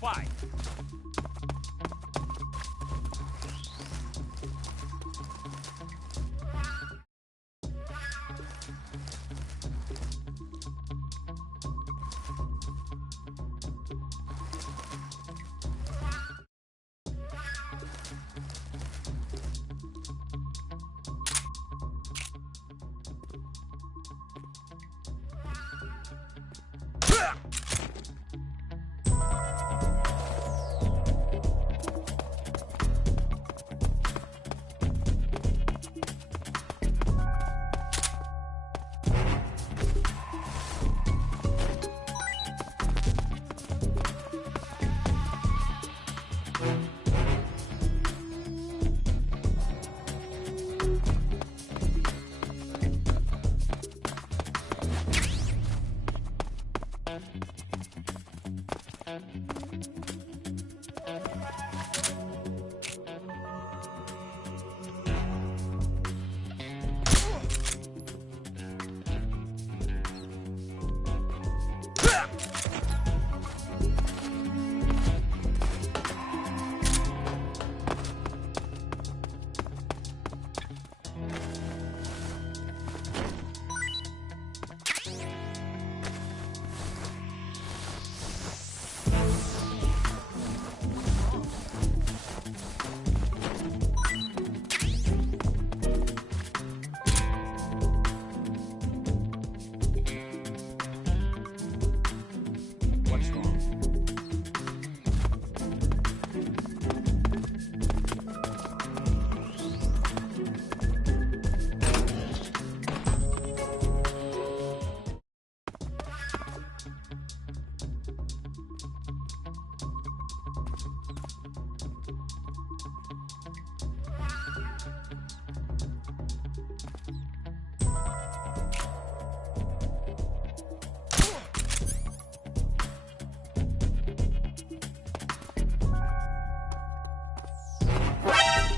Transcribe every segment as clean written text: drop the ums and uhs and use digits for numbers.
Fight! What's wrong?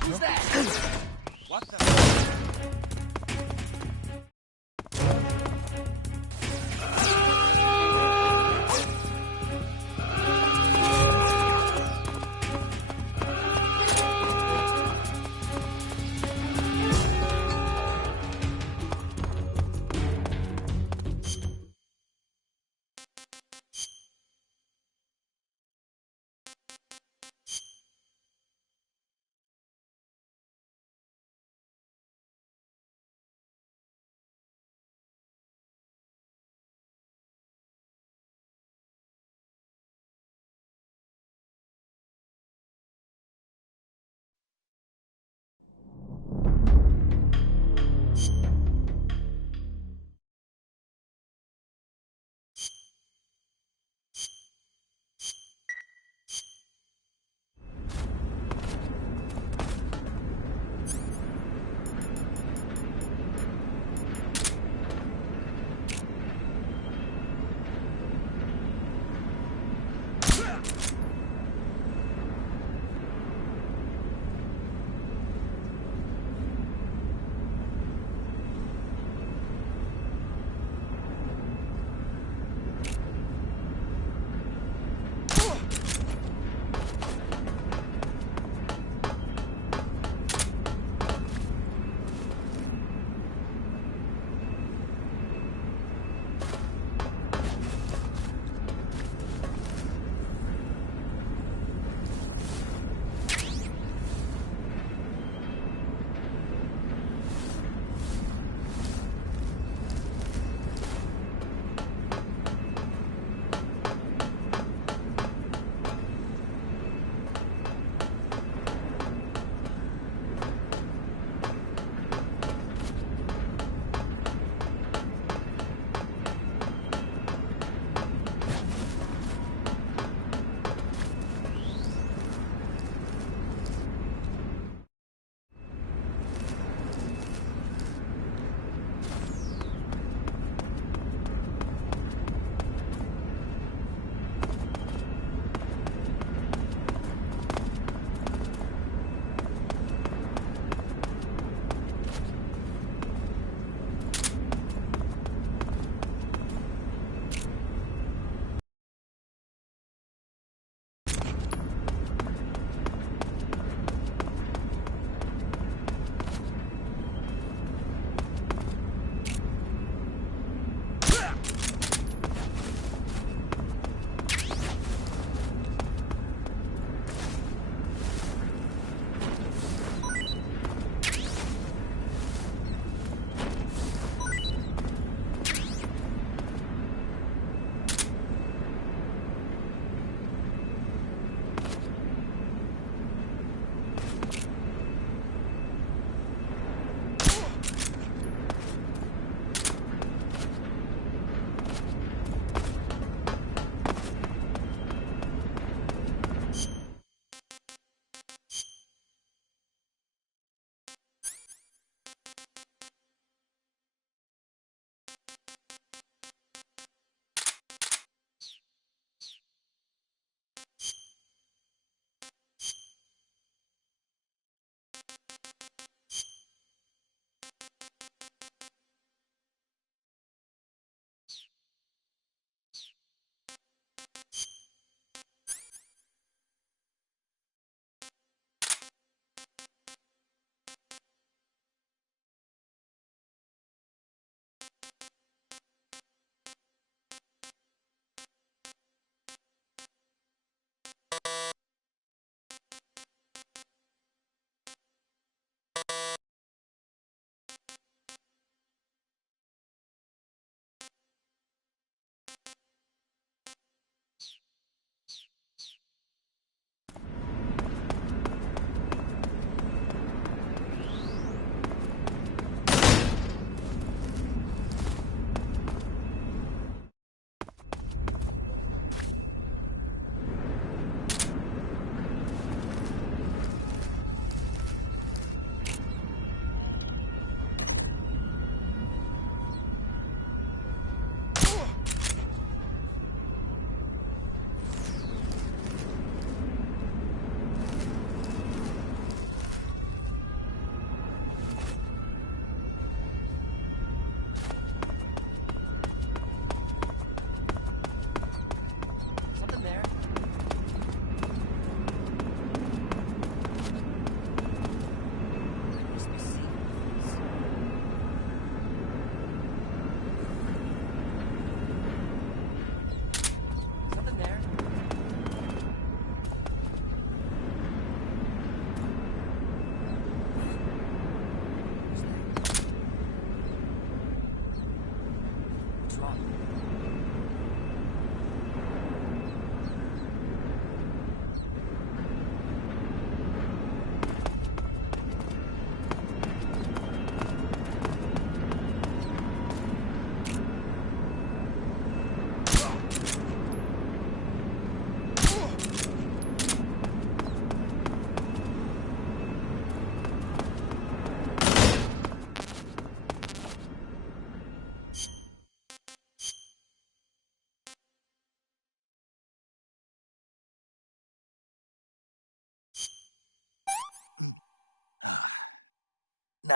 Who's that? What the?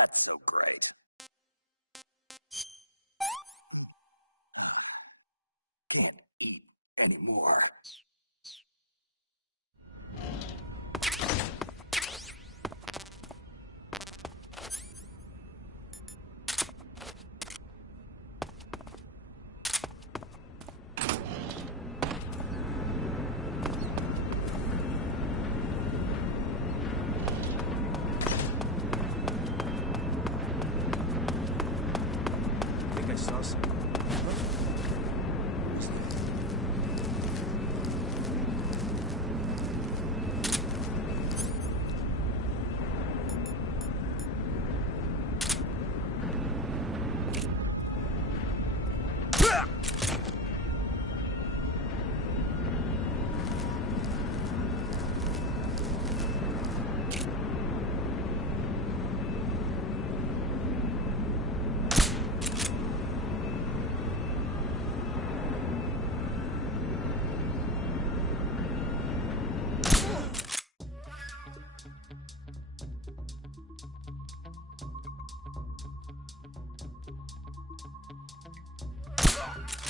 That's so great. Can't eat anymore. I think I saw something.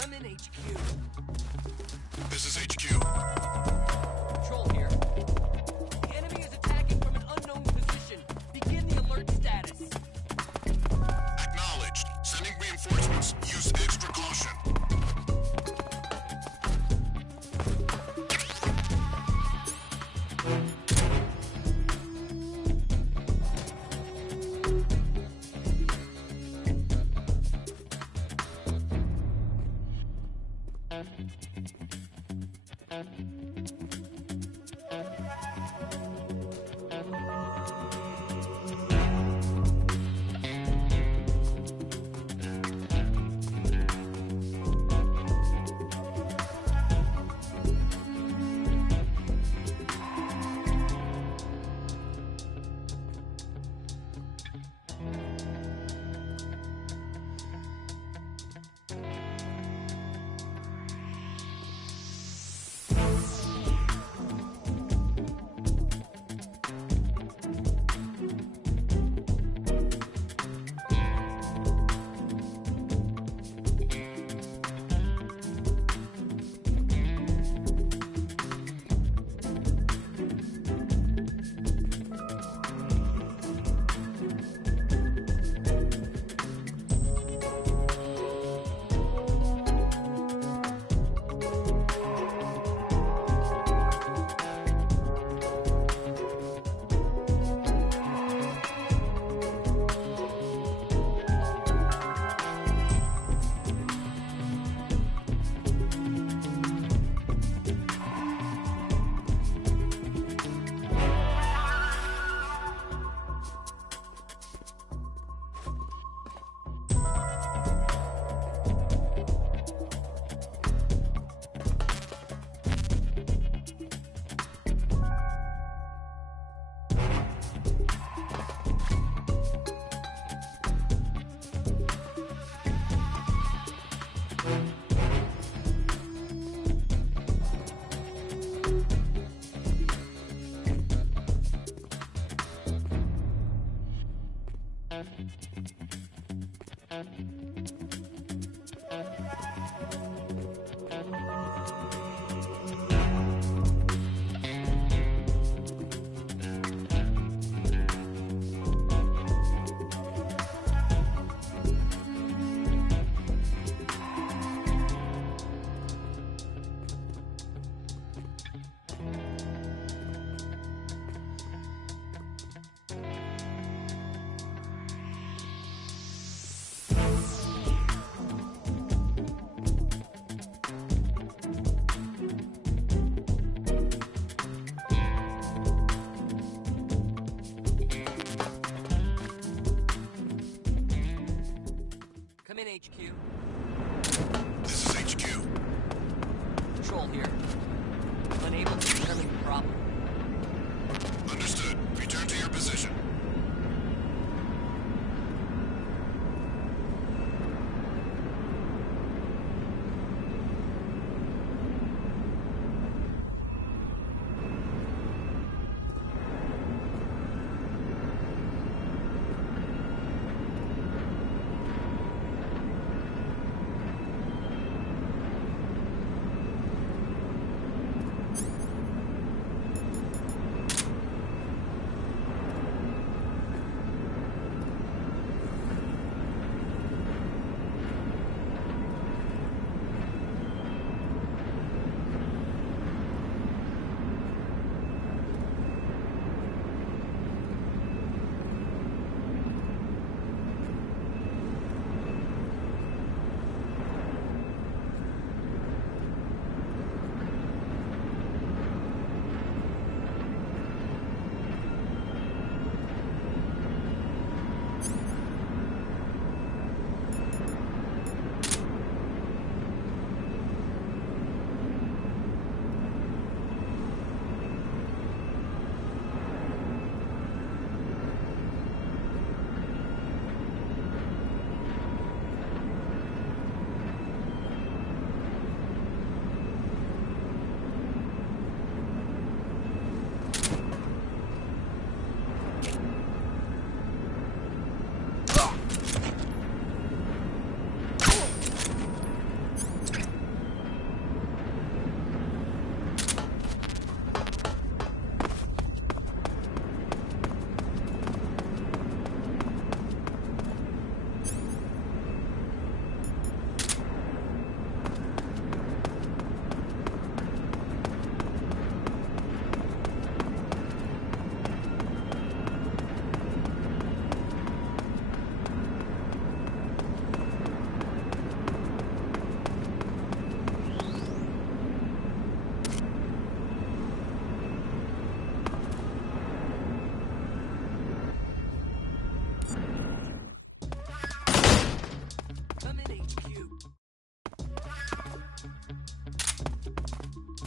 I'm in HQ. This is HQ. Control here. The enemy is attacking from an unknown position. Begin the alert status. Acknowledged. Sending reinforcements. Use extra caution.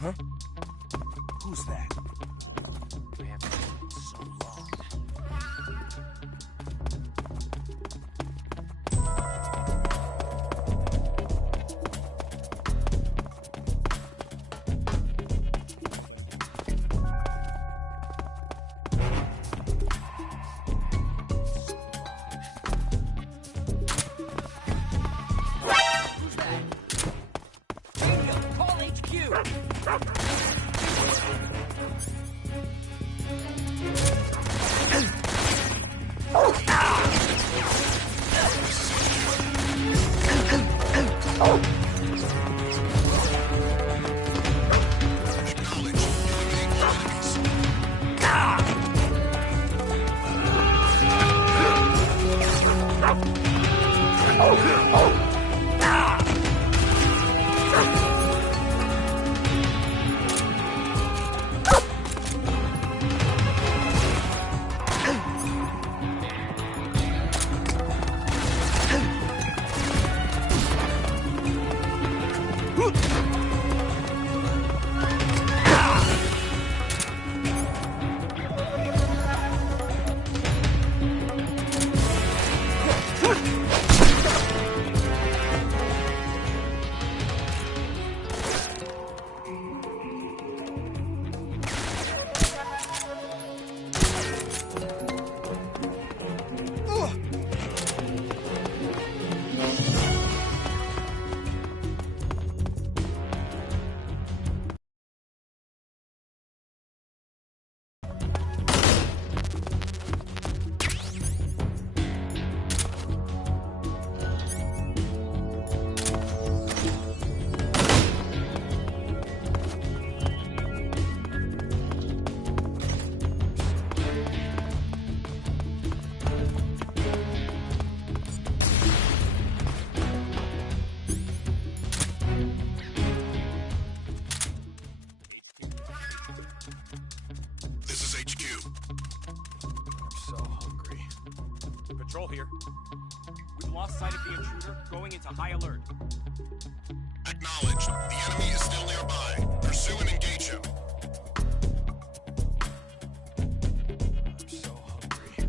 Huh? Who's that? I haven't eaten in so long. Who's that? Radio, call HQ! Acknowledge. Eliminate all enemies. This is HQ. I'm so hungry. Patrol here. We've lost sight of the intruder, going into high alert. Acknowledge. The enemy is still nearby. Pursue and engage him. I'm so hungry.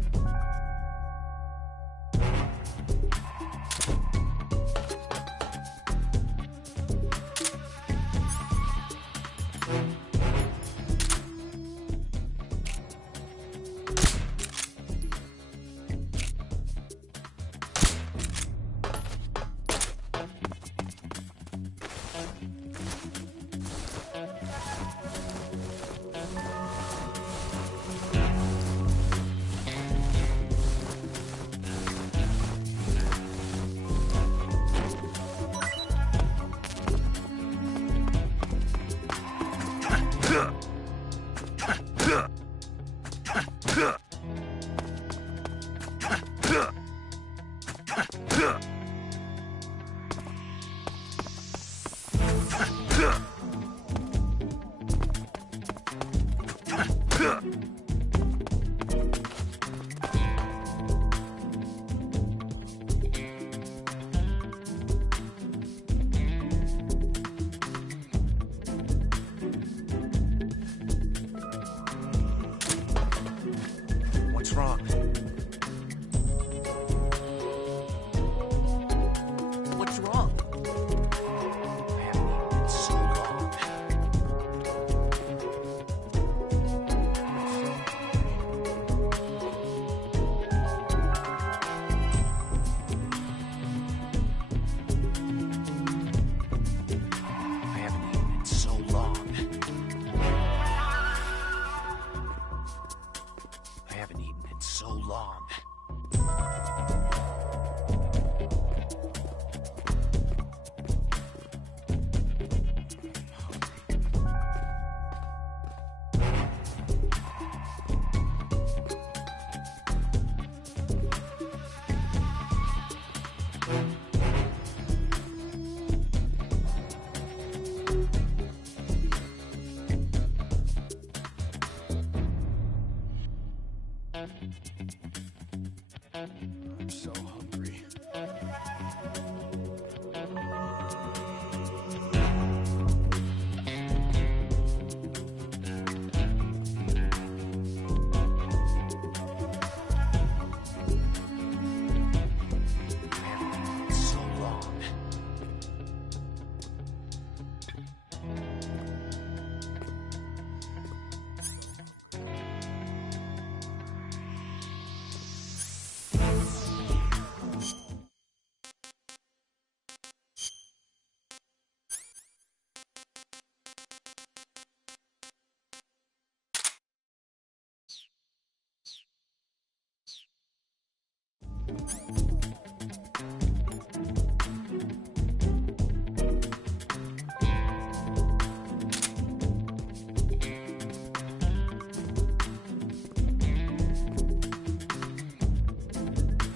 What's wrong? What's wrong? I haven't eaten in so long. I haven't eaten in so long. I haven't eaten in so long. I'm so hungry. I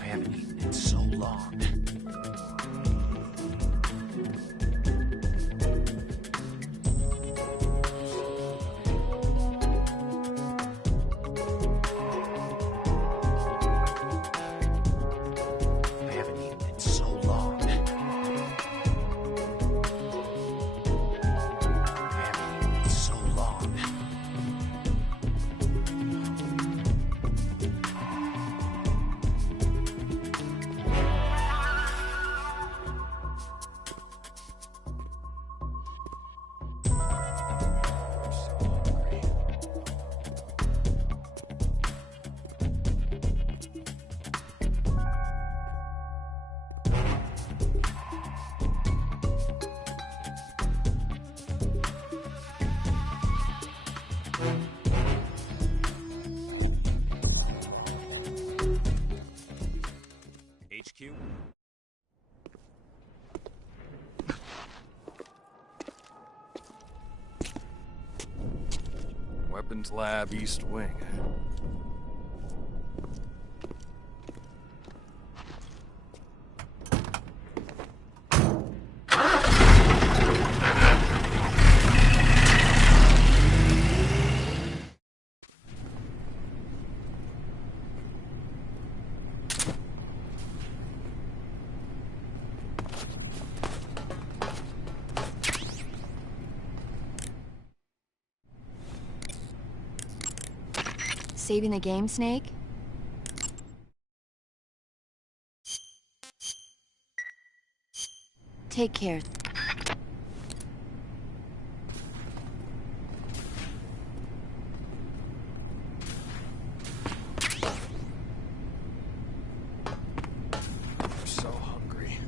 haven't eaten in so long. I haven't eaten in so long. I haven't eaten in so long. I'm so hungry. HQ? Weapons Lab East Wing. Saving the game, Snake? Take care. I'm so hungry.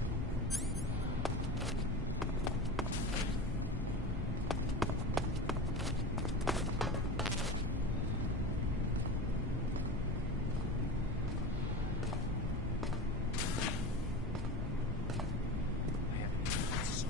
I haven't eaten in so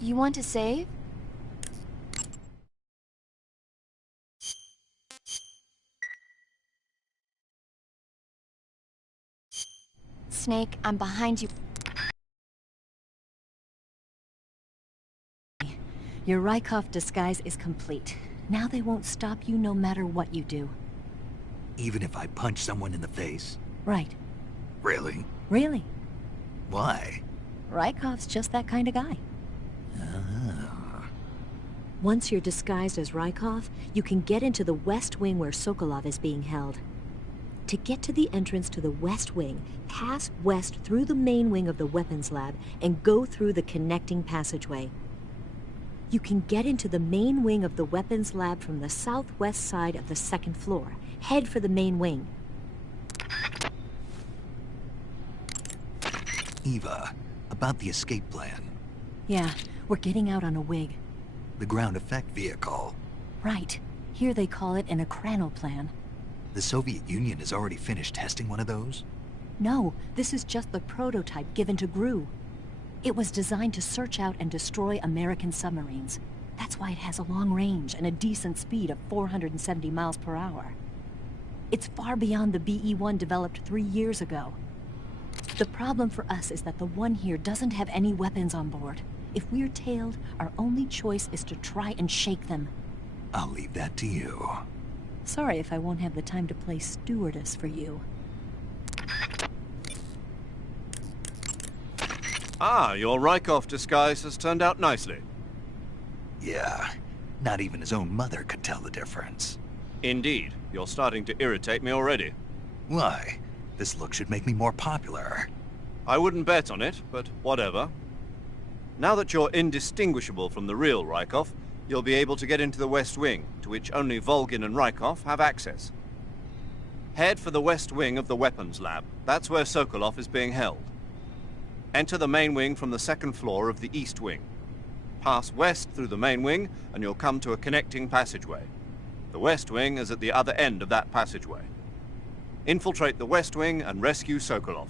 You want to save? Snake, I'm behind you. Your Rykov disguise is complete. Now they won't stop you no matter what you do. Even if I punch someone in the face? Right. Really? Really. Why? Rykov's just that kind of guy. Once you're disguised as Rykov, you can get into the West Wing where Sokolov is being held. To get to the entrance to the West Wing, pass west through the main wing of the weapons lab and go through the connecting passageway. You can get into the main wing of the weapons lab from the southwest side of the second floor. Head for the main wing. Eva, about the escape plan. Yeah, we're getting out on a Wig. The ground effect vehicle. Right. Here they call it an Ekranoplan. The Soviet Union has already finished testing one of those? No, this is just the prototype given to GRU. It was designed to search out and destroy American submarines. That's why it has a long range and a decent speed of 470 miles per hour. It's far beyond the BE-1 developed 3 years ago. The problem for us is that the one here doesn't have any weapons on board. If we're tailed, our only choice is to try and shake them. I'll leave that to you. Sorry if I won't have the time to play stewardess for you. Ah, your Rykov disguise has turned out nicely. Yeah, not even his own mother could tell the difference. Indeed, you're starting to irritate me already. Why? This look should make me more popular. I wouldn't bet on it, but whatever. Now that you're indistinguishable from the real Rykov, you'll be able to get into the West Wing, to which only Volgin and Rykov have access. Head for the West Wing of the weapons lab. That's where Sokolov is being held. Enter the main wing from the second floor of the East Wing. Pass west through the main wing, and you'll come to a connecting passageway. The West Wing is at the other end of that passageway. Infiltrate the West Wing and rescue Sokolov.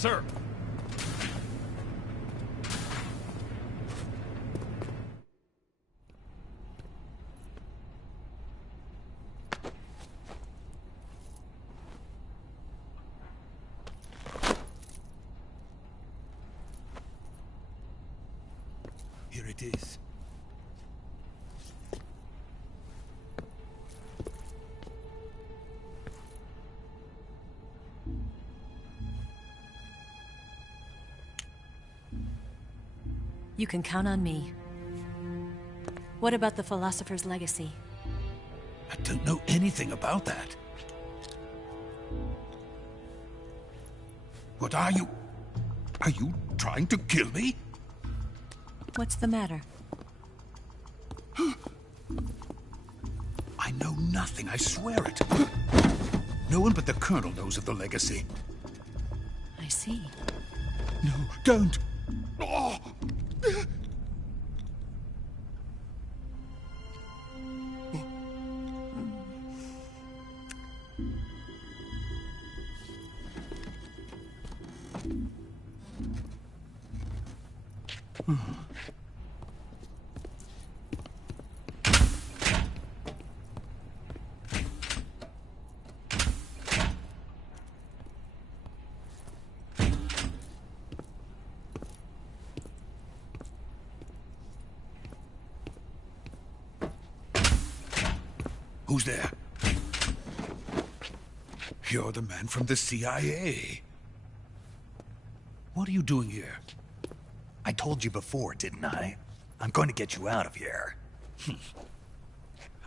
sir. Here it is. You can count on me. What about the Philosopher's Legacy? I don't know anything about that. What are you? Are you trying to kill me? What's the matter? I know nothing, I swear it. No one but the Colonel knows of the legacy. I see. No, don't! Oh. Who's there? You're the man from the CIA. What are you doing here? I told you before, didn't I? I'm going to get you out of here.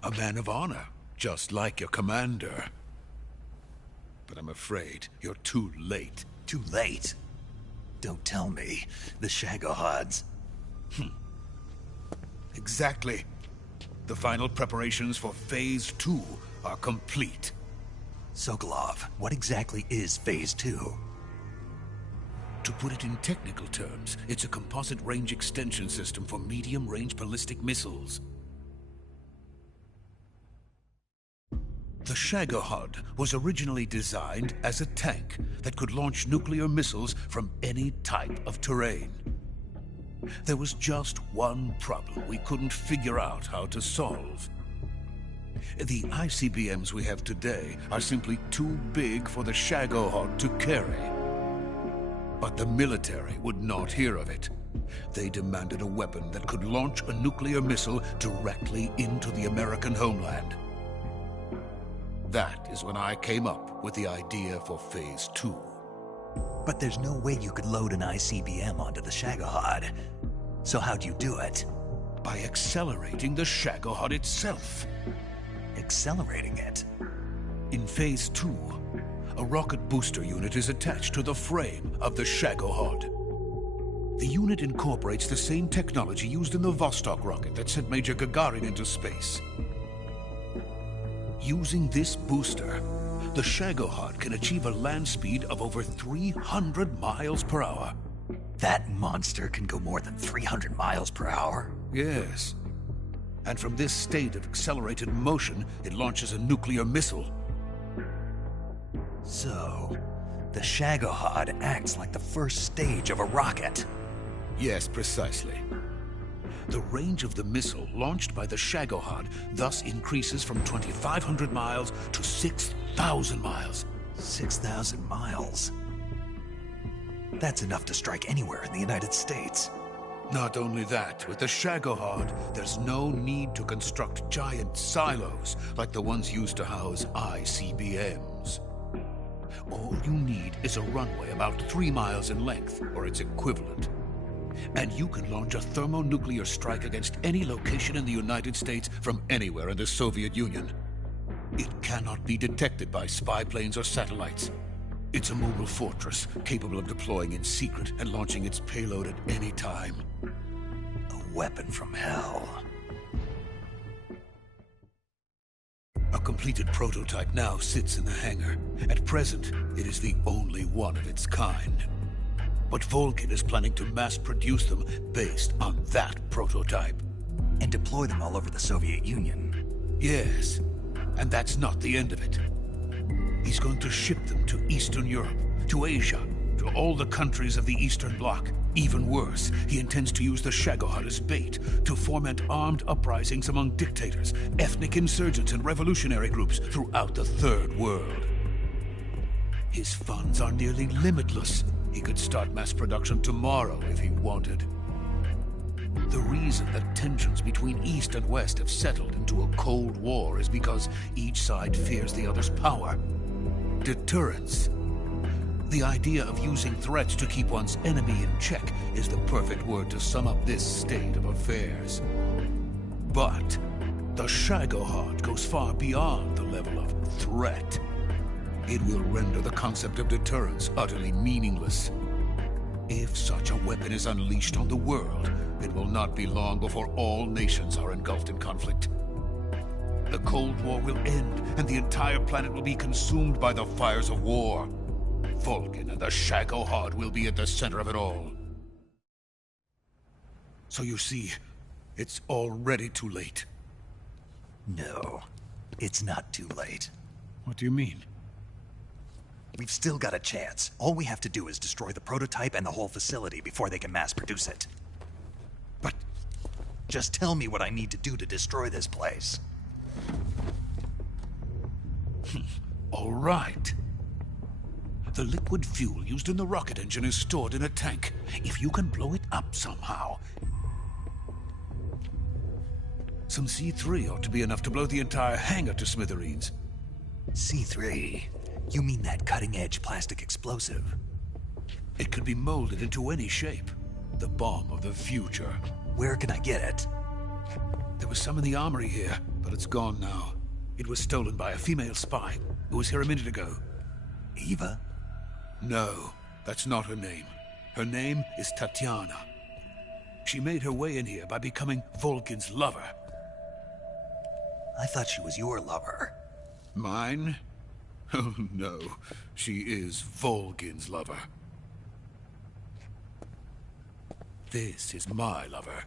A man of honor, just like your commander. But I'm afraid you're too late. Too late? Don't tell me. The Shagohods. Exactly. The final preparations for Phase 2 are complete. Sokolov, what exactly is Phase 2? To put it in technical terms, it's a composite range extension system for medium-range ballistic missiles. The Shagohod was originally designed as a tank that could launch nuclear missiles from any type of terrain. There was just one problem we couldn't figure out how to solve. The ICBMs we have today are simply too big for the Shagohod to carry. But the military would not hear of it. They demanded a weapon that could launch a nuclear missile directly into the American homeland. That is when I came up with the idea for Phase 2. But there's no way you could load an ICBM onto the Shagohod. So how'd you do it? By accelerating the Shagohod itself. Accelerating it? In Phase 2, a rocket booster unit is attached to the frame of the Shagohod. The unit incorporates the same technology used in the Vostok rocket that sent Major Gagarin into space. Using this booster, the Shagohod can achieve a land speed of over 300 miles per hour. That monster can go more than 300 miles per hour? Yes. And from this state of accelerated motion, it launches a nuclear missile. So, the Shagohod acts like the first stage of a rocket. Yes, precisely. The range of the missile launched by the Shagohod thus increases from 2,500 miles to 6,000 miles. 6,000 miles? That's enough to strike anywhere in the United States. Not only that, with the Shagohod, there's no need to construct giant silos like the ones used to house ICBMs. All you need is a runway about 3 miles in length, or its equivalent. And you can launch a thermonuclear strike against any location in the United States from anywhere in the Soviet Union. It cannot be detected by spy planes or satellites. It's a mobile fortress, capable of deploying in secret and launching its payload at any time. A weapon from hell. A completed prototype now sits in the hangar. At present, it is the only one of its kind. But Volgin is planning to mass-produce them based on that prototype. And deploy them all over the Soviet Union. Yes, and that's not the end of it. He's going to ship them to Eastern Europe, to Asia, to to all the countries of the Eastern Bloc. Even worse, he intends to use the Shagohod as bait to foment armed uprisings among dictators, ethnic insurgents, and revolutionary groups throughout the Third World. His funds are nearly limitless. He could start mass production tomorrow if he wanted. The reason that tensions between East and West have settled into a Cold War is because each side fears the other's power. Deterrence. The idea of using threats to keep one's enemy in check is the perfect word to sum up this state of affairs. But the Shagohod goes far beyond the level of threat. It will render the concept of deterrence utterly meaningless. If such a weapon is unleashed on the world, it will not be long before all nations are engulfed in conflict. The Cold War will end, and the entire planet will be consumed by the fires of war. Vulcan and the Shagohod will be at the center of it all. So you see, it's already too late. No, it's not too late. What do you mean? We've still got a chance. All we have to do is destroy the prototype and the whole facility before they can mass produce it. But just tell me what I need to do to destroy this place. All right. The liquid fuel used in the rocket engine is stored in a tank. If you can blow it up somehow, some C3 ought to be enough to blow the entire hangar to smithereens. C3? You mean that cutting-edge plastic explosive? It could be molded into any shape. The bomb of the future. Where can I get it? There was some in the armory here, but it's gone now. It was stolen by a female spy who was here a minute ago. Eva? No, that's not her name. Her name is Tatiana. She made her way in here by becoming Vulcan's lover. I thought she was your lover. Mine? Oh no, she is Vulcan's lover. This is my lover.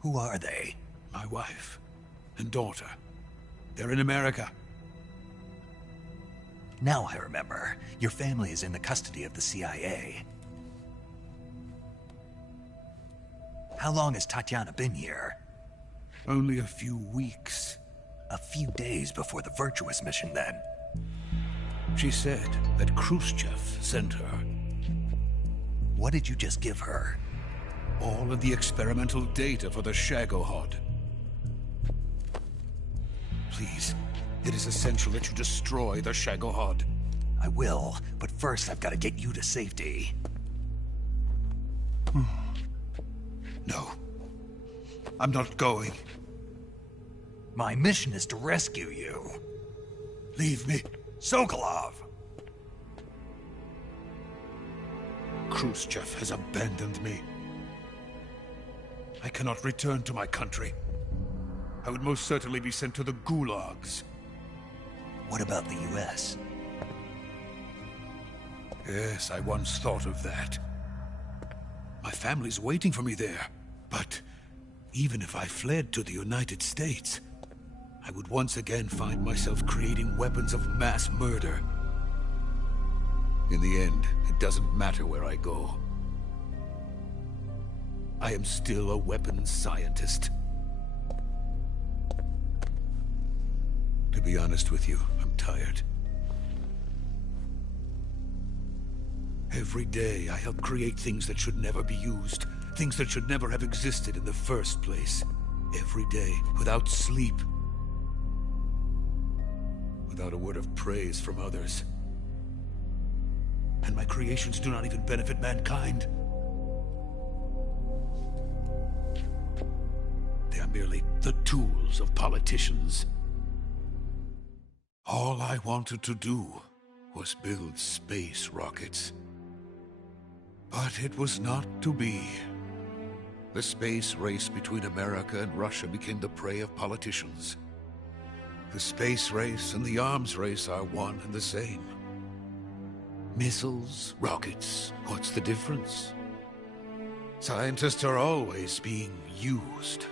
Who are they? My wife and daughter. They're in America. Now I remember. Your family is in the custody of the CIA. How long has Tatiana been here? Only a few weeks. A few days before the Virtuous mission, then. She said that Khrushchev sent her. What did you just give her? All of the experimental data for the Shagohod. Please, it is essential that you destroy the Shagohod. I will, but first I've got to get you to safety. No. I'm not going. My mission is to rescue you. Leave me. Sokolov! Khrushchev has abandoned me. I cannot return to my country. I would most certainly be sent to the gulags. What about the US? Yes, I once thought of that. My family's waiting for me there. But even if I fled to the United States, I would once again find myself creating weapons of mass murder. In the end, it doesn't matter where I go. I am still a weapons scientist. To be honest with you, I'm tired. Every day, I help create things that should never be used. Things that should never have existed in the first place. Every day, without sleep. Without a word of praise from others. And my creations do not even benefit mankind. They are merely the tools of politicians. All I wanted to do was build space rockets. But it was not to be. The space race between America and Russia became the prey of politicians. The space race and the arms race are one and the same. Missiles, rockets, what's the difference? Scientists are always being used.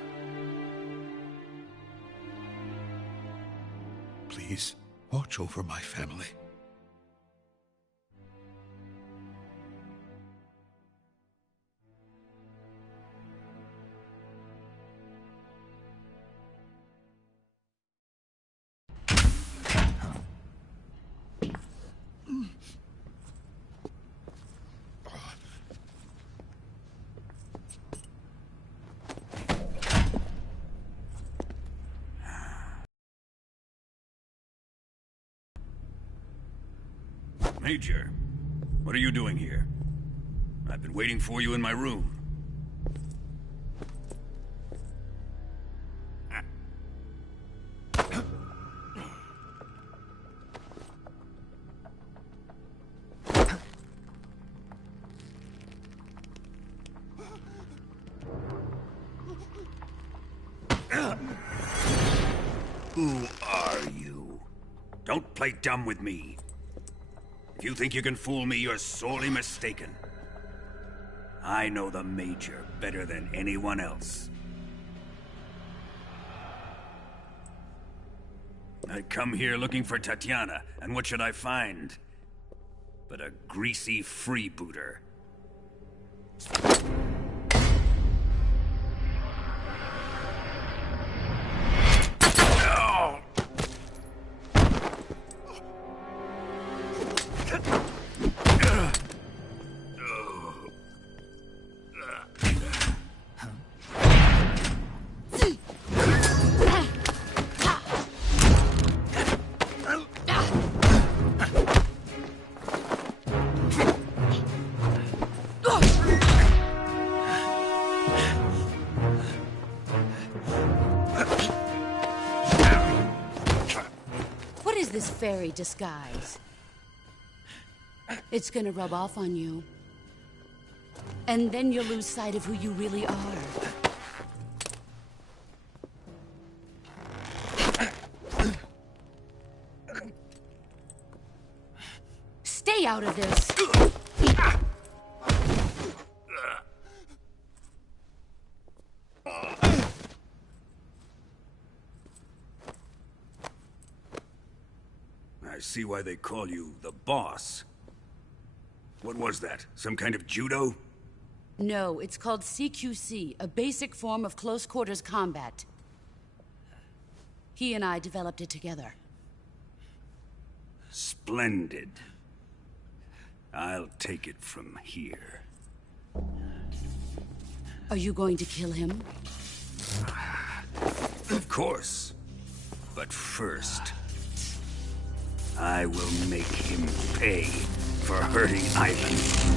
Please, watch over my family. Major, what are you doing here? I've been waiting for you in my room. Who are you? Don't play dumb with me. If you think you can fool me, you're sorely mistaken. I know the Major better than anyone else. I come here looking for Tatiana, and what should I find? But a greasy freebooter. This fairy disguise. It's gonna rub off on you. And then you'll lose sight of who you really are. Stay out of this! I see why they call you the boss. What was that? Some kind of judo? No, it's called CQC, a basic form of close quarters combat. He and I developed it together. Splendid. I'll take it from here. Are you going to kill him? Of course. But first, I will make him pay for hurting Ivan.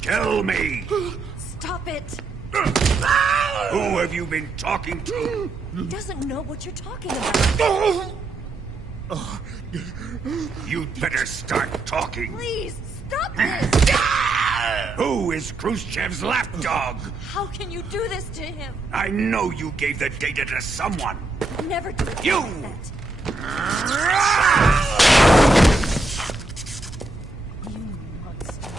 Tell me! Stop it! Who have you been talking to? He doesn't know what you're talking about. You'd better start talking. Please, stop this! Who is Khrushchev's lapdog? How can you do this to him? I know you gave the data to someone. Never do it You! like that. You monster.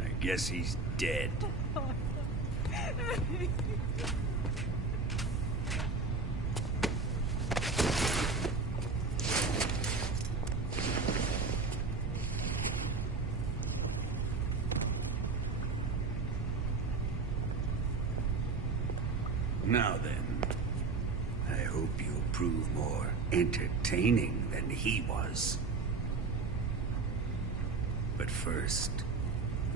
I guess he's dead. Now then, I hope you'll prove more entertaining than he was. But first,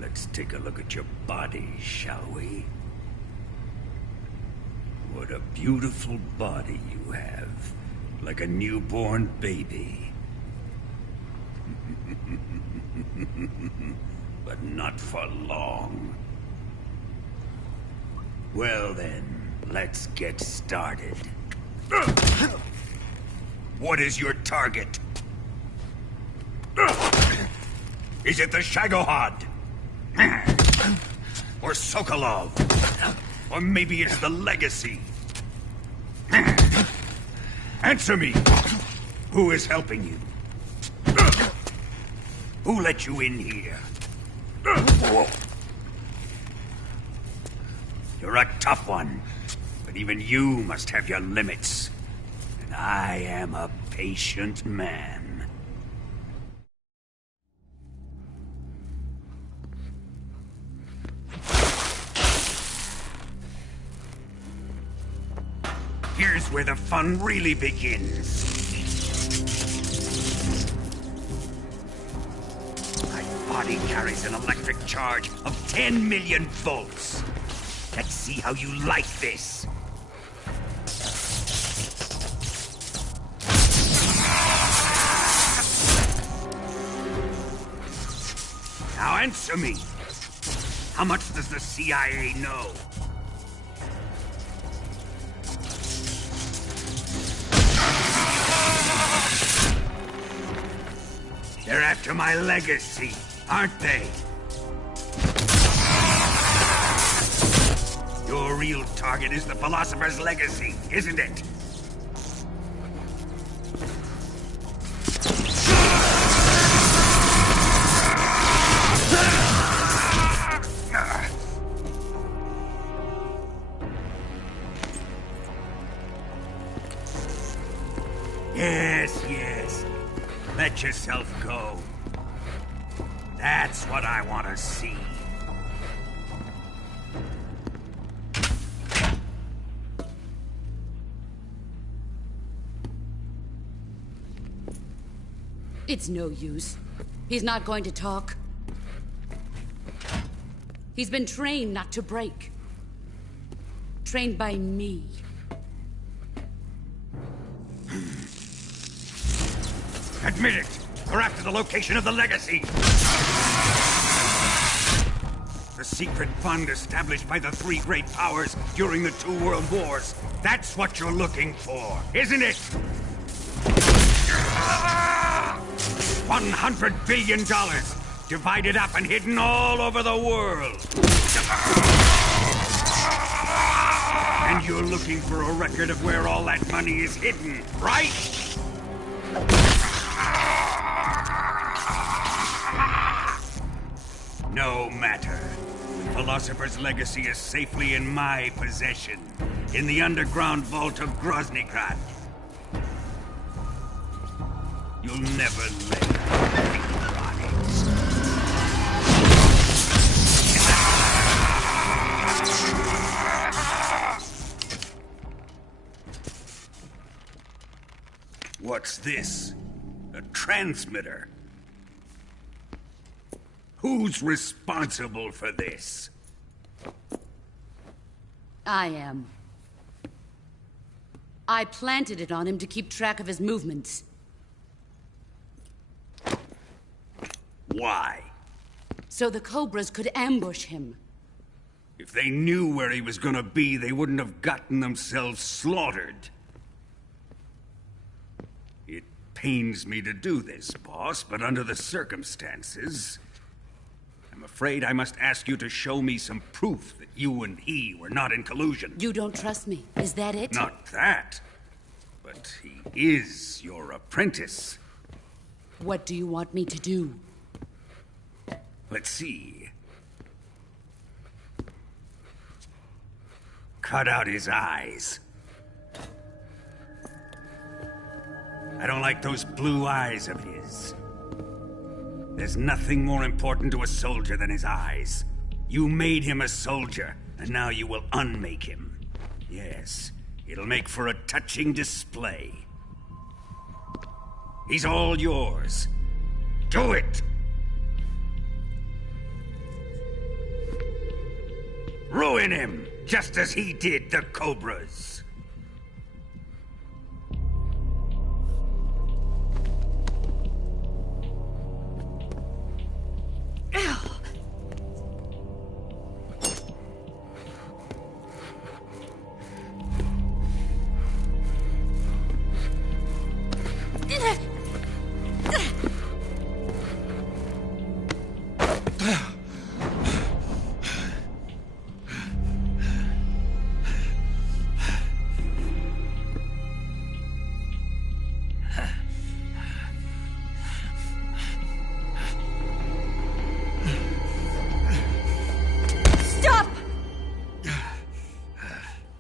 let's take a look at your body, shall we? What a beautiful body you have, like a newborn baby. But not for long. Well then, let's get started. What is your target? Is it the Shagohod? Or Sokolov? Or maybe it's the Legacy? Answer me! Who is helping you? Who let you in here? You're a tough one, but even you must have your limits. And I am a patient man. Here's where the fun really begins. My body carries an electric charge of 10 million volts. Let's see how you like this. Now answer me. How much does the CIA know? They're after my legacy, aren't they? Your real target is the Philosopher's Legacy, isn't it? Yes, yes. Let yourself go. That's what I want to see. It's no use. He's not going to talk. He's been trained not to break. Trained by me. Admit it! We're after the location of the Legacy! The secret fund established by the three great powers during the 2 world wars. That's what you're looking for, isn't it? $100 billion, divided up and hidden all over the world. And you're looking for a record of where all that money is hidden, right? No matter. Philosopher's Legacy is safely in my possession, in the underground vault of Groznygrad. You'll never live on it. What's this? A transmitter? Who's responsible for this? I am. I planted it on him to keep track of his movements. Why? So the Cobras could ambush him. If they knew where he was gonna be, they wouldn't have gotten themselves slaughtered. It pains me to do this, boss, but under the circumstances, I'm afraid I must ask you to show me some proof that you and he were not in collusion. You don't trust me, is that it? Not that, but he is your apprentice. What do you want me to do? Let's see. Cut out his eyes. I don't like those blue eyes of his. There's nothing more important to a soldier than his eyes. You made him a soldier, and now you will unmake him. Yes, it'll make for a touching display. He's all yours. Do it! Ruin him, just as he did the Cobras.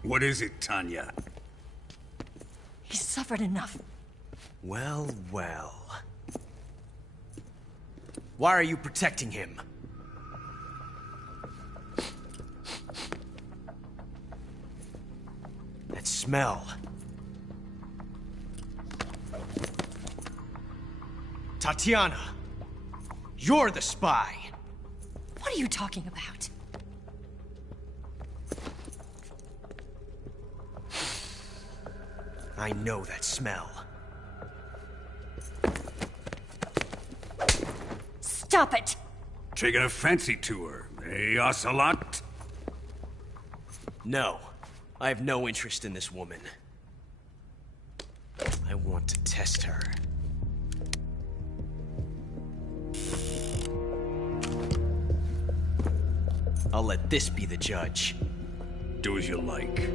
What is it, Tanya? He's suffered enough. Well, well. Why are you protecting him? That smell. Tatiana! You're the spy! What are you talking about? I know that smell. Stop it! Taking a fancy to her, eh, Ocelot? No. I have no interest in this woman. I want to test her. I'll let this be the judge. Do as you like.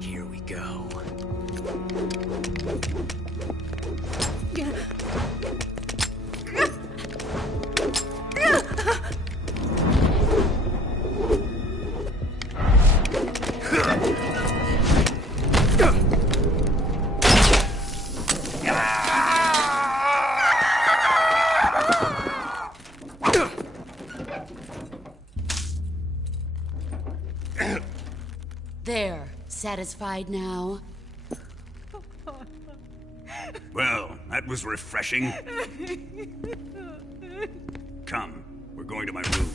Here we go. There. Satisfied now? Well, that was refreshing. Come, we're going to my room.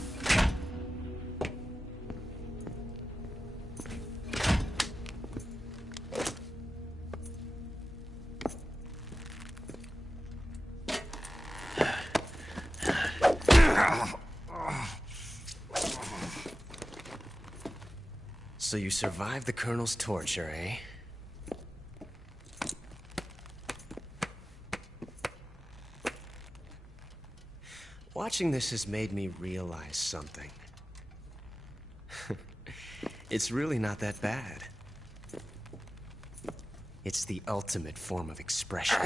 So you survived the Colonel's torture, eh? Watching this has made me realize something. It's really not that bad. It's the ultimate form of expression.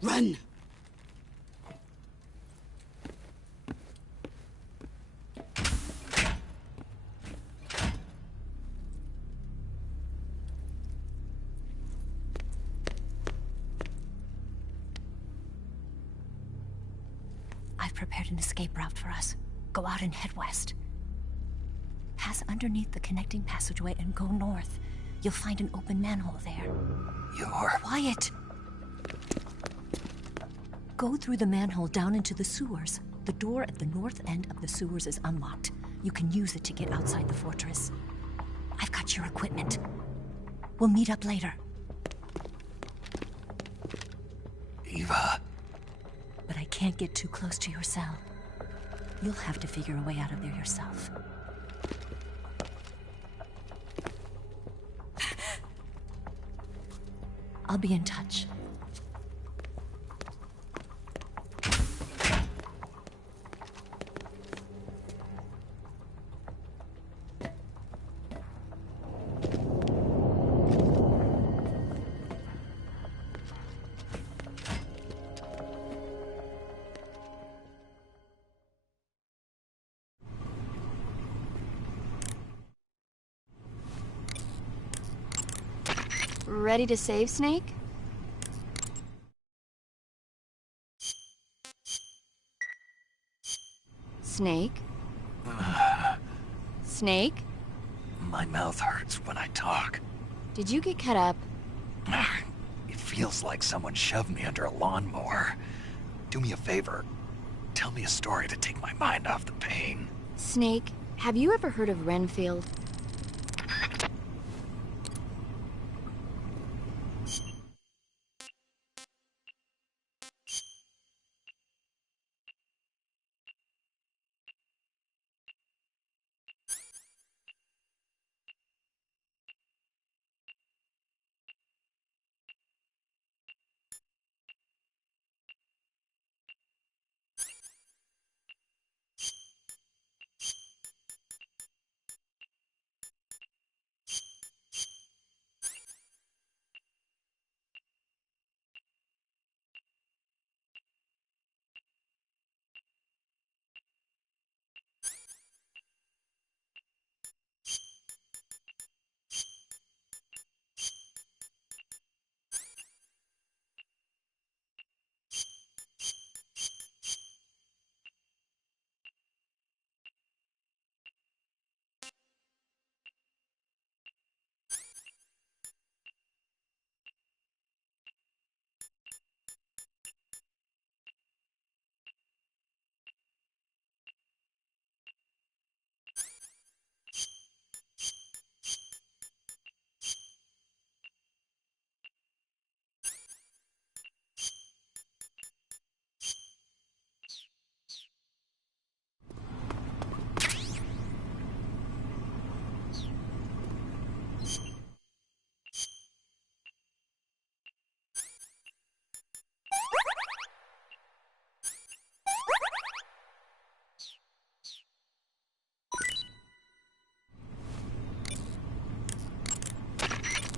Run! I've prepared an escape route for us. Go out and head west. Pass underneath the connecting passageway and go north. You'll find an open manhole there. You're... Quiet! Go through the manhole down into the sewers. The door at the north end of the sewers is unlocked. You can use it to get outside the fortress. I've got your equipment. We'll meet up later. Eva... But I can't get too close to your cell. You'll have to figure a way out of there yourself. I'll be in touch. Ready to save, Snake? Snake? Snake? My mouth hurts when I talk. Did you get cut up? It feels like someone shoved me under a lawnmower. Do me a favor. Tell me a story to take my mind off the pain. Snake, have you ever heard of Renfield?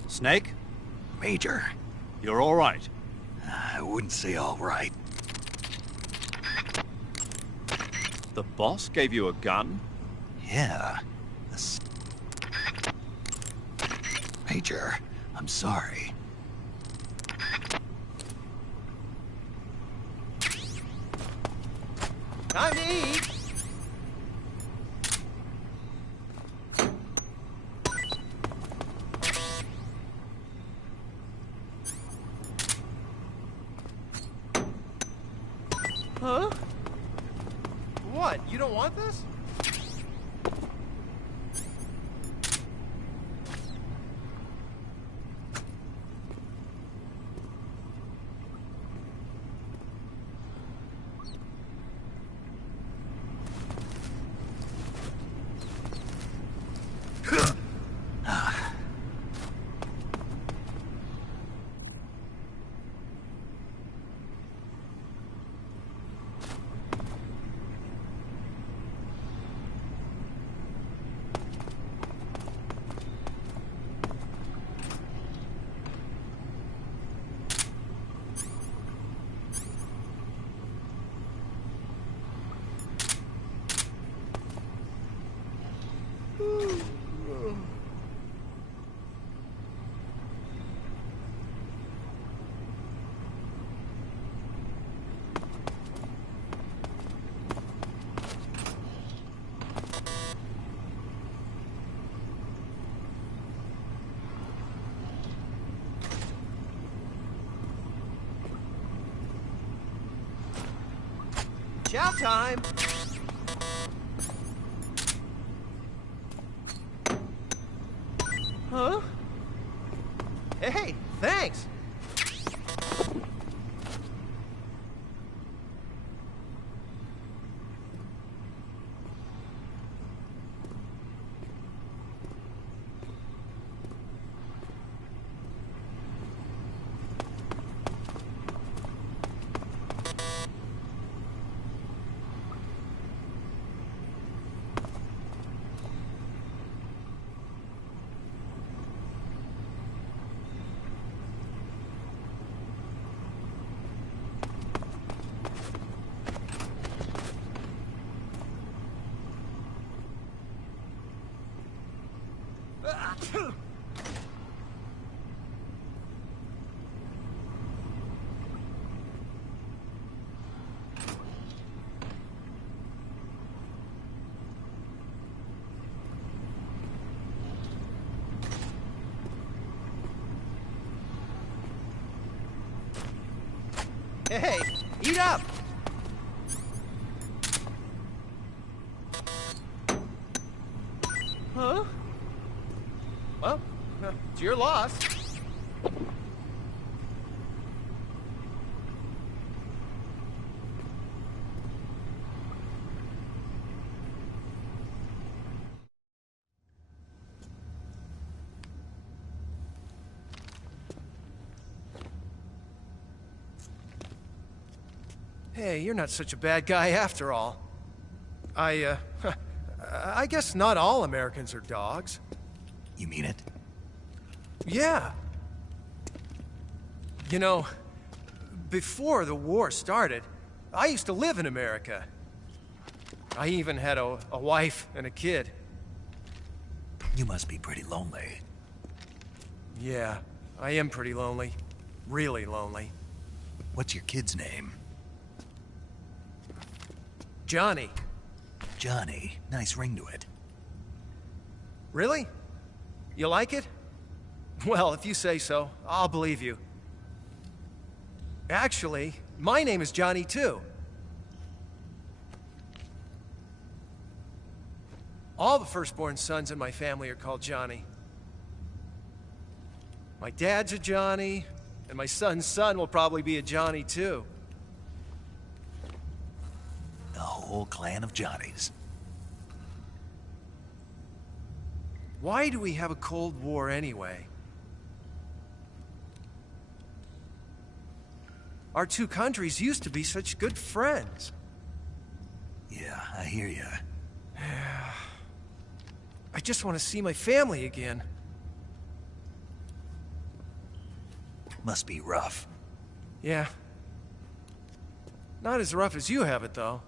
Snake? Major. You're all right. I wouldn't say all right. The boss gave you a gun? Yeah. Major, I'm sorry. Time to eat! Huh? What? You don't want this? Chow time! Huh? Hey, thanks! Hey, eat up! Huh? Well, it's your loss. Hey, you're not such a bad guy after all. I guess not all Americans are dogs. You mean it? Yeah. You know, before the war started, I used to live in America. I even had a wife and a kid. You must be pretty lonely. Yeah, I am pretty lonely. Really lonely. What's your kid's name? Johnny. Johnny. Nice ring to it. Really? You like it? Well, if you say so, I'll believe you. Actually, my name is Johnny too. All the firstborn sons in my family are called Johnny. My dad's a Johnny, and my son's son will probably be a Johnny too. The whole clan of Johnnies. Why do we have a Cold War anyway? Our two countries used to be such good friends. Yeah, I hear you. I just want to see my family again. Must be rough. Yeah. Not as rough as you have it, though.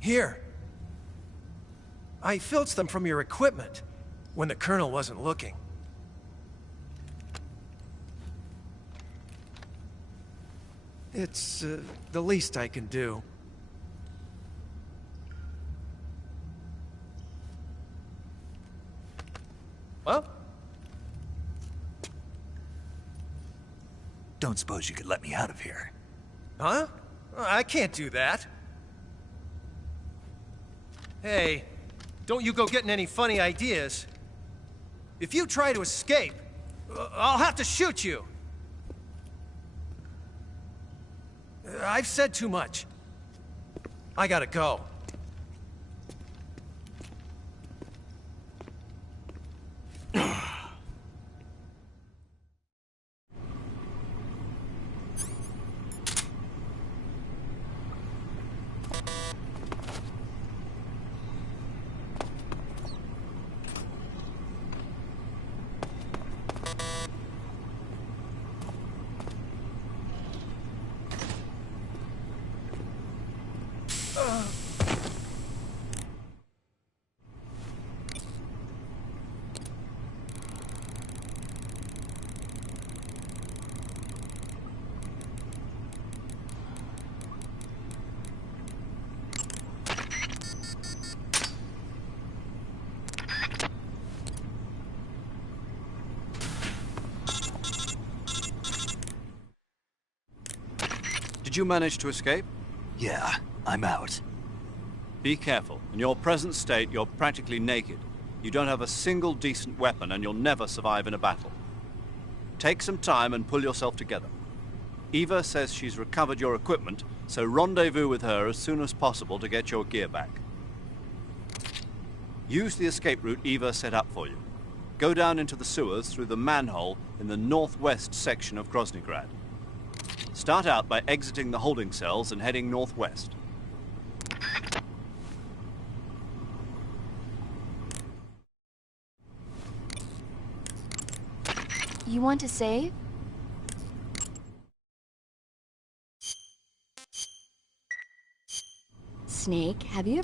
Here. I filched them from your equipment when the Colonel wasn't looking. It's the least I can do. Well? Don't suppose you could let me out of here? Huh? I can't do that. Hey, don't you go getting any funny ideas. If you try to escape, I'll have to shoot you. I've said too much. I gotta go. Did you manage to escape? Yeah, I'm out. Be careful. In your present state, you're practically naked. You don't have a single decent weapon, and you'll never survive in a battle. Take some time and pull yourself together. Eva says she's recovered your equipment, so rendezvous with her as soon as possible to get your gear back. Use the escape route Eva set up for you. Go down into the sewers through the manhole in the northwest section of Groznygrad. Start out by exiting the holding cells and heading northwest. You want to save? Snake, have you...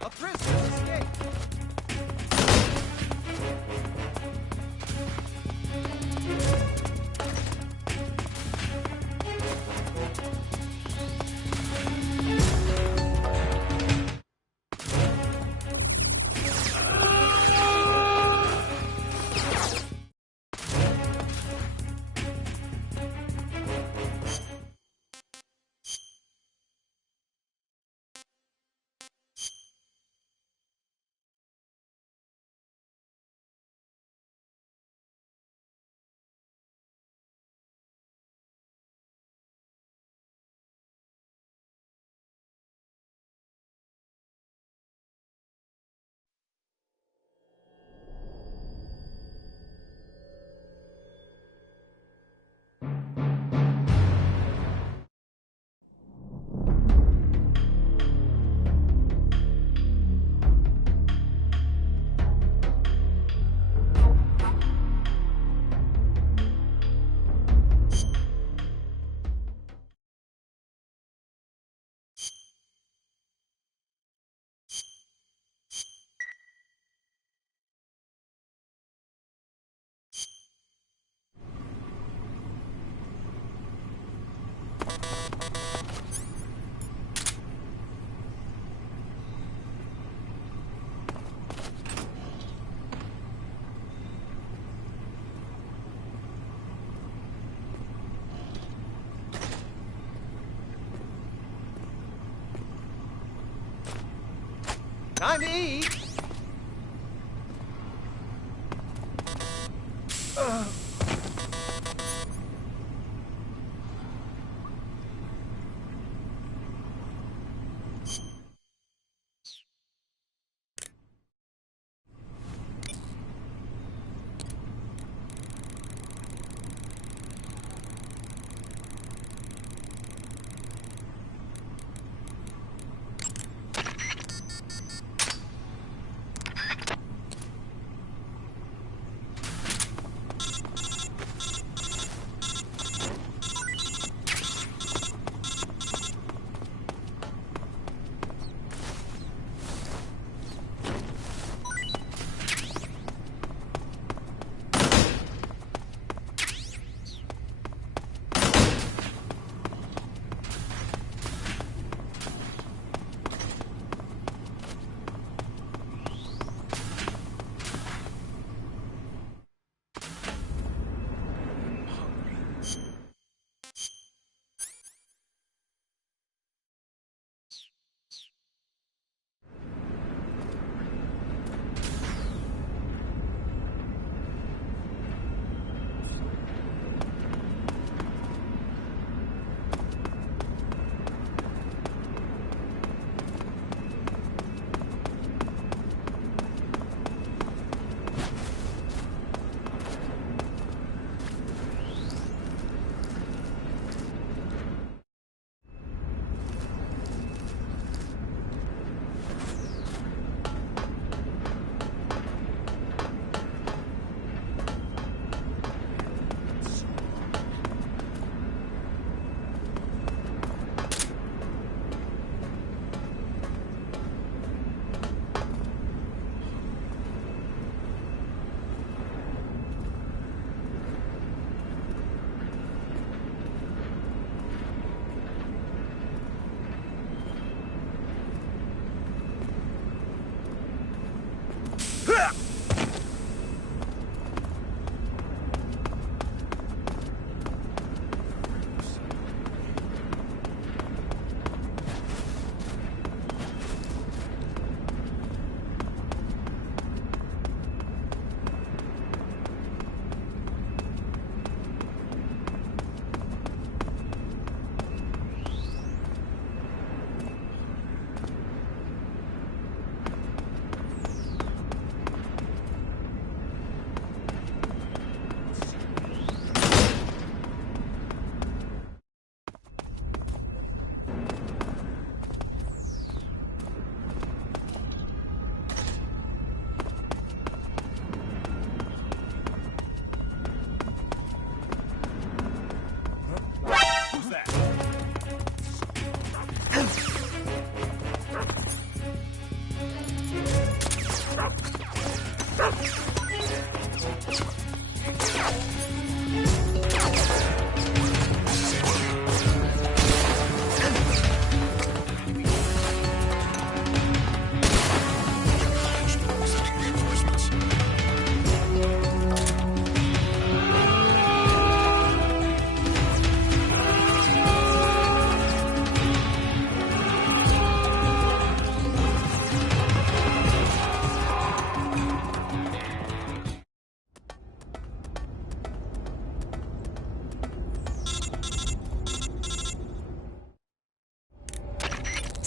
A prisoner escaped! Time to eat!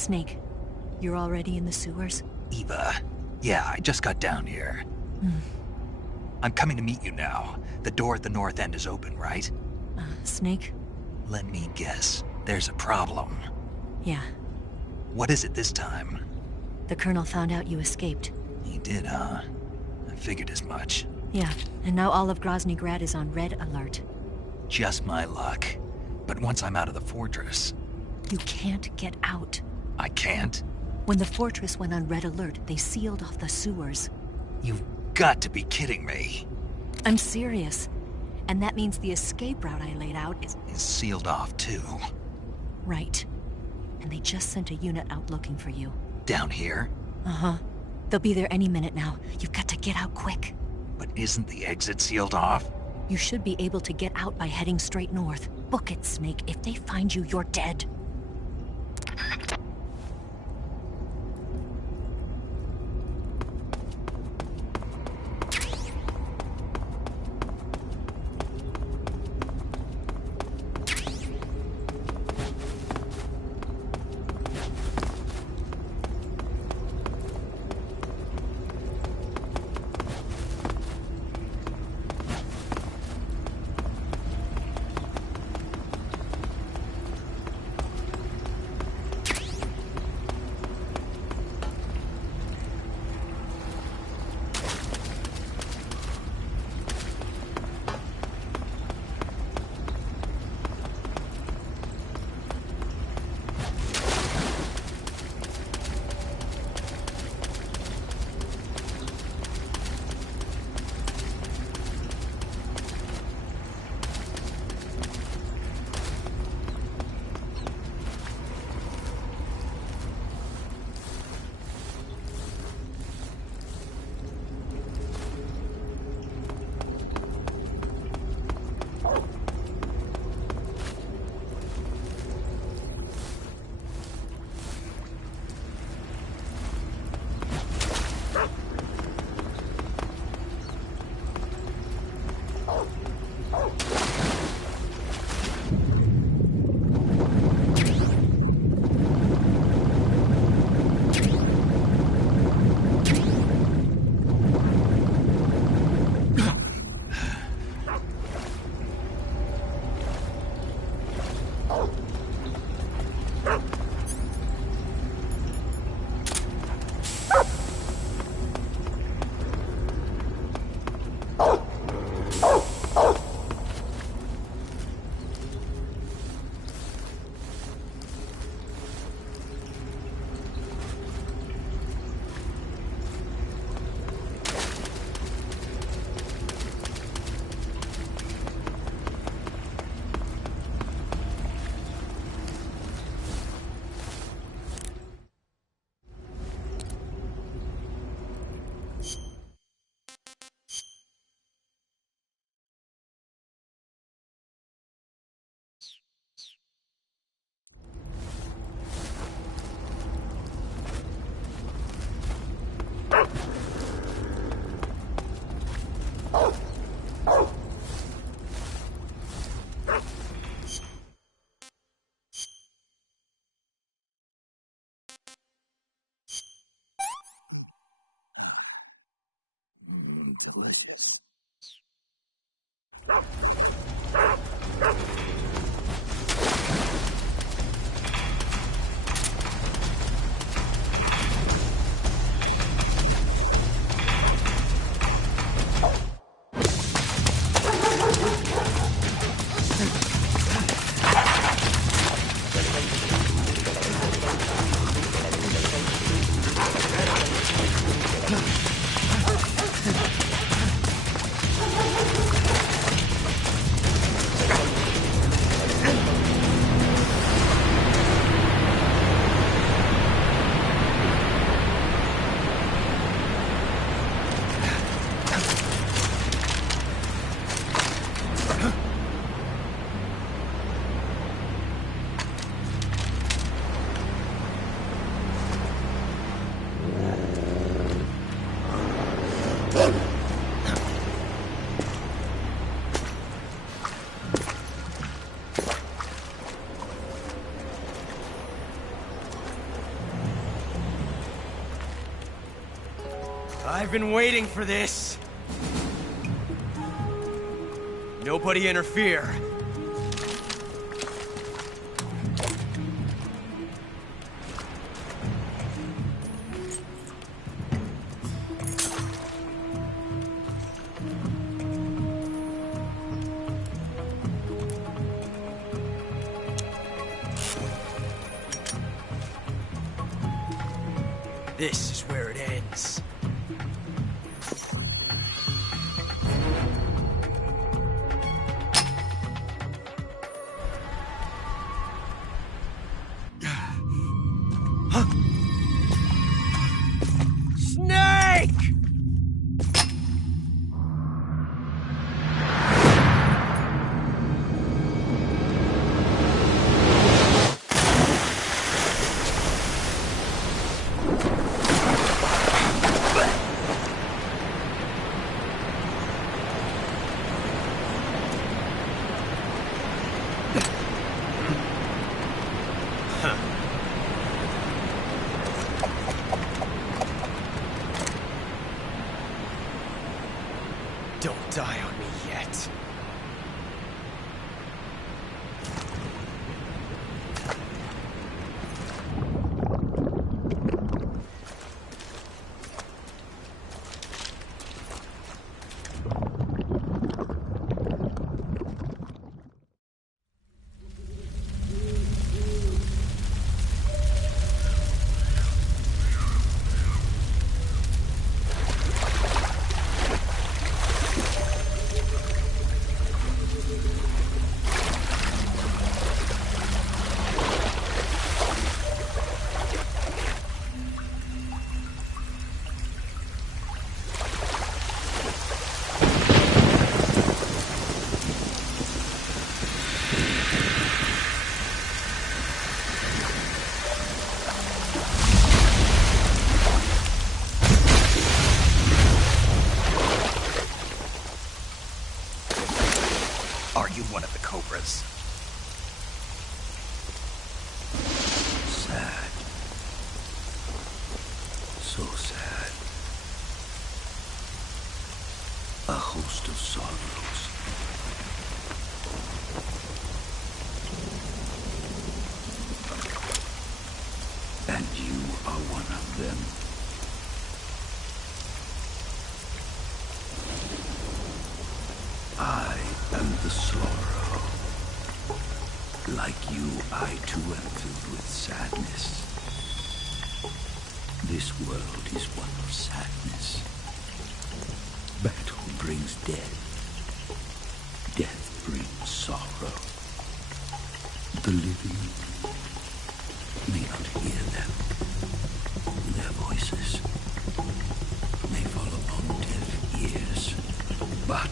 Snake, you're already in the sewers? Eva, yeah, I just got down here. I'm coming to meet you now. The door at the north end is open, right? Snake? Let me guess. There's a problem. Yeah. What is it this time? The Colonel found out you escaped. He did, huh? I figured as much. Yeah, and now all of Grozny Grad is on red alert. Just my luck. But once I'm out of the fortress... You can't get out. I can't? When the fortress went on red alert, they sealed off the sewers. You've got to be kidding me. I'm serious. And that means the escape route I laid out is sealed off, too. Right. And they just sent a unit out looking for you. Down here? Uh-huh. They'll be there any minute now. You've got to get out quick. But isn't the exit sealed off? You should be able to get out by heading straight north. Book it, Snake. If they find you, you're dead. I've been waiting for this. Nobody interfere. This is where it ends. Huh? Snake! Don't die on me yet. Are you one of the Cobras? Sad. So sad. A host of sorrows. And you are one of them. I am the sorrow. Like you, I too am filled with sadness. This world is one of sadness. Battle brings death. Death brings sorrow. The living may not hear them. Their voices may fall upon deaf ears. But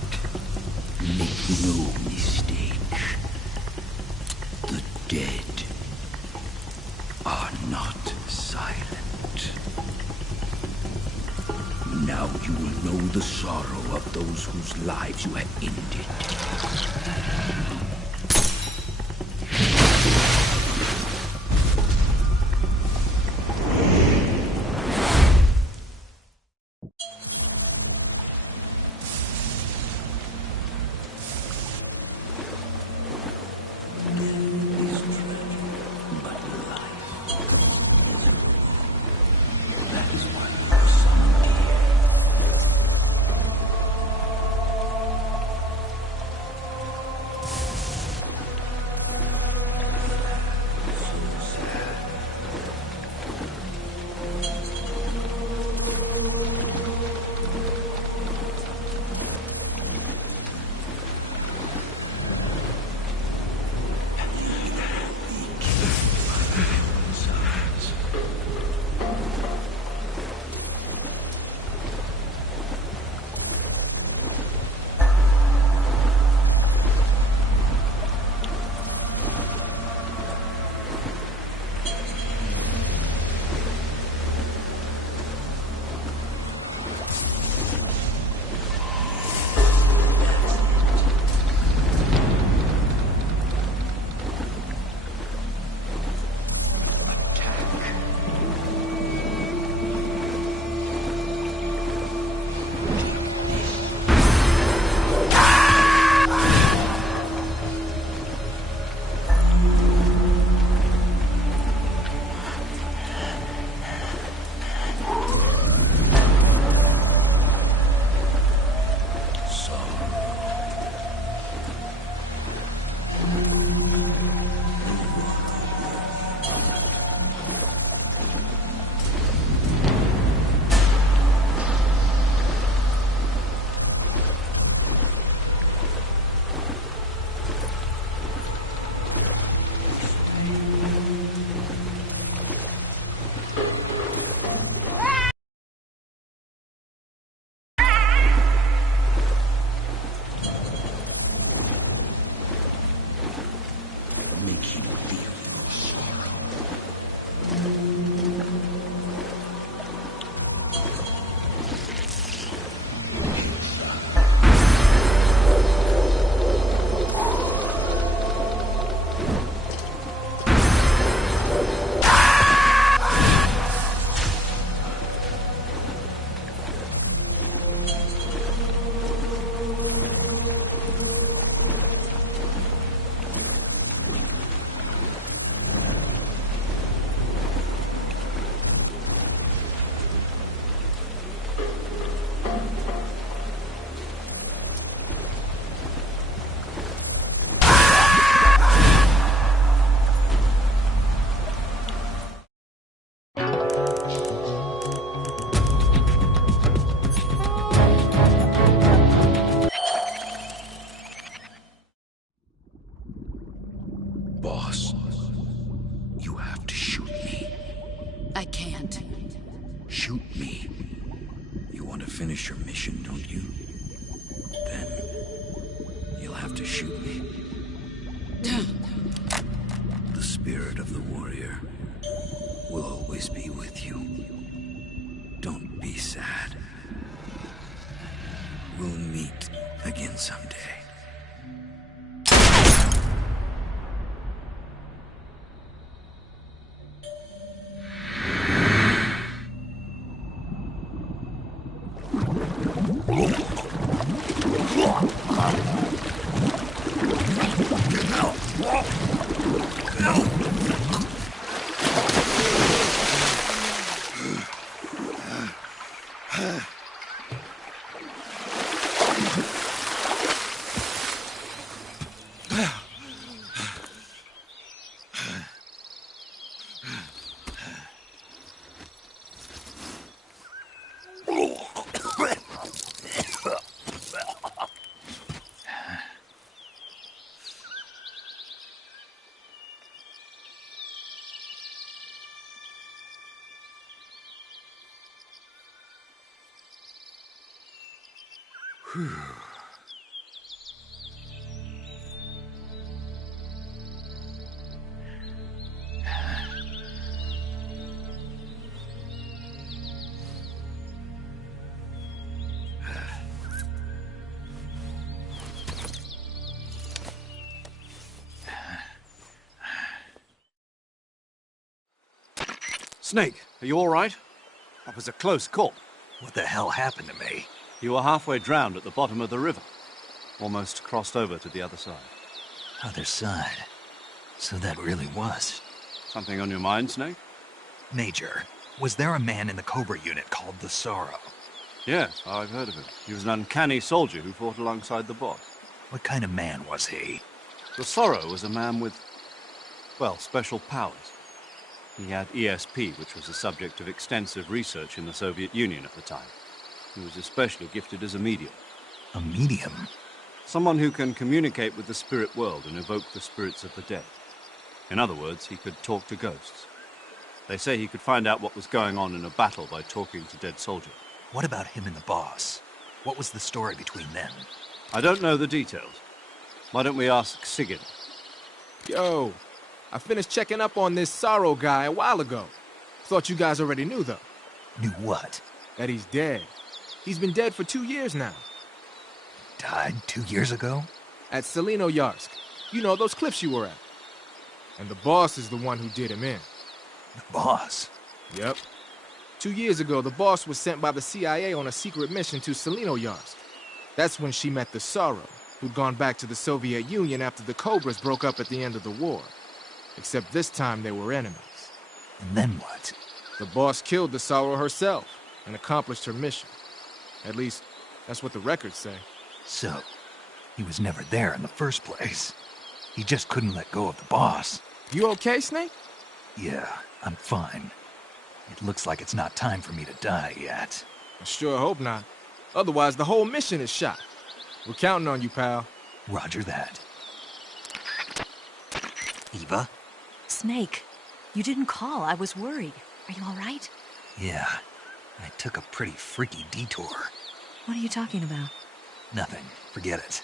make no mistake, the dead are not silent. Now you will know the sorrow of those whose lives you have ended. make you feel your sorrow. Boss, you have to shoot me. I can't. Shoot me. You want to finish your mission, don't you? Then you'll have to shoot me. The spirit of the warrior will always be with you. Don't be sad. We'll meet again someday. Snake, are you all right? That was a close call. What the hell happened to me? You were halfway drowned at the bottom of the river. Almost crossed over to the other side. Other side? So that really was. Something on your mind, Snake? Major, was there a man in the Cobra unit called the Sorrow? Yes, I've heard of him. He was an uncanny soldier who fought alongside the boss. What kind of man was he? The Sorrow was a man with, well, special powers. He had ESP, which was the subject of extensive research in the Soviet Union at the time. He was especially gifted as a medium. A medium? Someone who can communicate with the spirit world and evoke the spirits of the dead. In other words, he could talk to ghosts. They say he could find out what was going on in a battle by talking to dead soldiers. What about him and the boss? What was the story between them? I don't know the details. Why don't we ask Sigyn? Yo, I finished checking up on this Sorrow guy a while ago. Thought you guys already knew, though. Knew what? That he's dead. He's been dead for 2 years now. Died 2 years ago? At Selino-Yarsk. You know, those cliffs you were at. And the boss is the one who did him in. The boss? Yep. 2 years ago, the boss was sent by the CIA on a secret mission to Selino-Yarsk. That's when she met the Sorrow, who'd gone back to the Soviet Union after the Cobras broke up at the end of the war. Except this time they were enemies. And then what? The boss killed the Sorrow herself and accomplished her mission. At least, that's what the records say. So, he was never there in the first place. He just couldn't let go of the boss. You okay, Snake? Yeah, I'm fine. It looks like it's not time for me to die yet. I sure hope not. Otherwise, the whole mission is shot. We're counting on you, pal. Roger that. Eva? Snake, you didn't call. I was worried. Are you all right? Yeah, I took a pretty freaky detour. What are you talking about? Nothing. Forget it.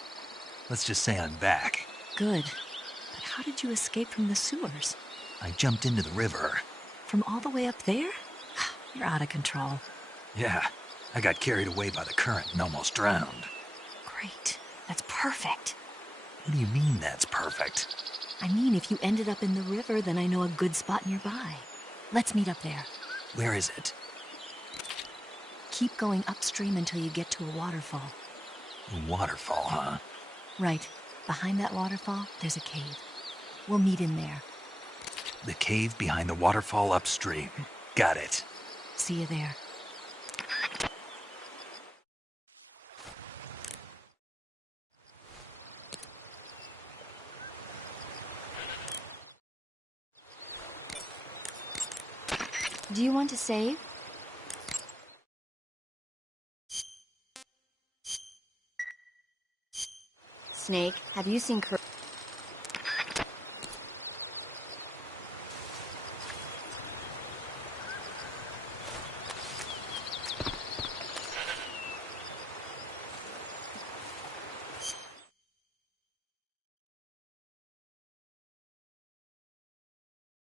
Let's just say I'm back. Good. But How did you escape from the sewers? I jumped into the river. From all the way up there? You're out of control. Yeah, I got carried away by the current and almost drowned. Great. That's perfect. What do you mean that's perfect? I mean, if you ended up in the river, then I know a good spot nearby. Let's meet up there. Where is it? Keep going upstream until you get to a waterfall. A waterfall, huh? Right. Behind that waterfall, there's a cave. We'll meet in there. The cave behind the waterfall upstream. Got it. See you there. Do you want to save? Snake, have you seen